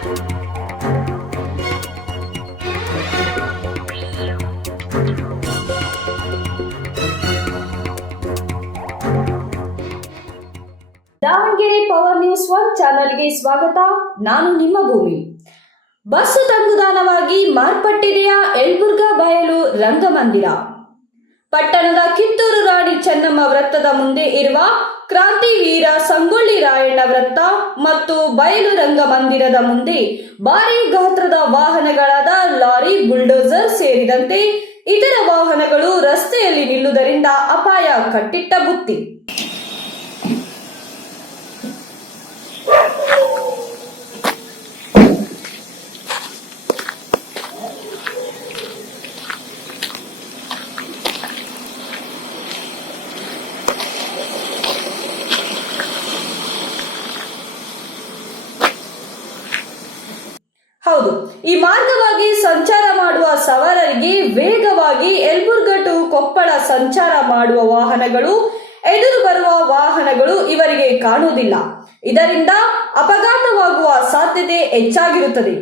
Davanagere power news 1 ಚಾನೆಲ್ಗೆ ಸ್ವಾಗತ. ನಾನು ನಿಮ್ಮ ಭೂಮಿ. ಬಸ್ಸು ತಂಗುದಾಣವಾಗಿ ಮಾರ್ಪಟ್ಟಿದೆಯ ಯಲಬುರ್ಗಾ ಬಯಲು ರಂಗಮಂದಿರ. ಪಟ್ಟಣದ ಕಿತ್ತೂರು ರಾಣಿ ಚೆನ್ನಮ್ಮ ವೃತ್ತದ ಮುಂದೆ ಇರುವ ಕ್ರಾಂತಿವೀರ ಸಂಗೊಳ್ಳಿ ರಾಯಣ್ಣ ವೃತ್ತ ಮತ್ತು ಬಯಲು ರಂಗಮಂದಿರದ ಮುಂದೆ ಭಾರೀ ಗಾತ್ರದ ವಾಹನಗಳಾದ ಲಾರಿ, ಬುಲ್ಡೋಸರ್ ಸೇರಿದಂತೆ ಇತರ ವಾಹನಗಳು ರಸ್ತೆಯಲ್ಲಿ ನಿಲ್ಲುವುದರಿಂದ ಅಪಾಯ ಕಟ್ಟಿಟ್ಟ ಬುತ್ತಿ. ಹೌದು, ಈ ಮಾರ್ಗವಾಗಿ ಸಂಚಾರ ಮಾಡುವ ಸವಾರರಿಗೆ ವೇಗವಾಗಿ ಯಲಬುರ್ಗಾ ಟು ಕೊಪ್ಪಳ ಸಂಚಾರ ಮಾಡುವ ವಾಹನಗಳು, ಎದುರು ಬರುವ ವಾಹನಗಳು ಇವರಿಗೆ ಕಾಣುವುದಿಲ್ಲ. ಇದರಿಂದ ಅಪಘಾತವಾಗುವ ಸಾಧ್ಯತೆ ಹೆಚ್ಚಾಗಿರುತ್ತದೆ.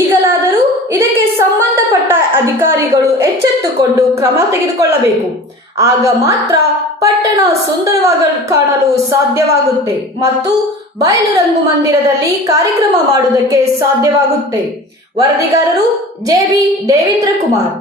ಈಗಲಾದರೂ ಇದಕ್ಕೆ ಸಂಬಂಧಪಟ್ಟ ಅಧಿಕಾರಿಗಳು ಎಚ್ಚೆತ್ತುಕೊಂಡು ಕ್ರಮ ತೆಗೆದುಕೊಳ್ಳಬೇಕು. ಆಗ ಮಾತ್ರ ಪಟ್ಟಣ ಸುಂದರವಾಗಿ ಕಾಣಲು ಸಾಧ್ಯವಾಗುತ್ತೆ ಮತ್ತು ಬಯಲು ರಂಗಮಂದಿರದಲ್ಲಿ ಕಾರ್ಯಕ್ರಮ ಮಾಡುವುದಕ್ಕೆ ಸಾಧ್ಯವಾಗುತ್ತೆ. ವರದಿಗಾರರು JB ದೇವೇಂದ್ರ ಕುಮಾರ್.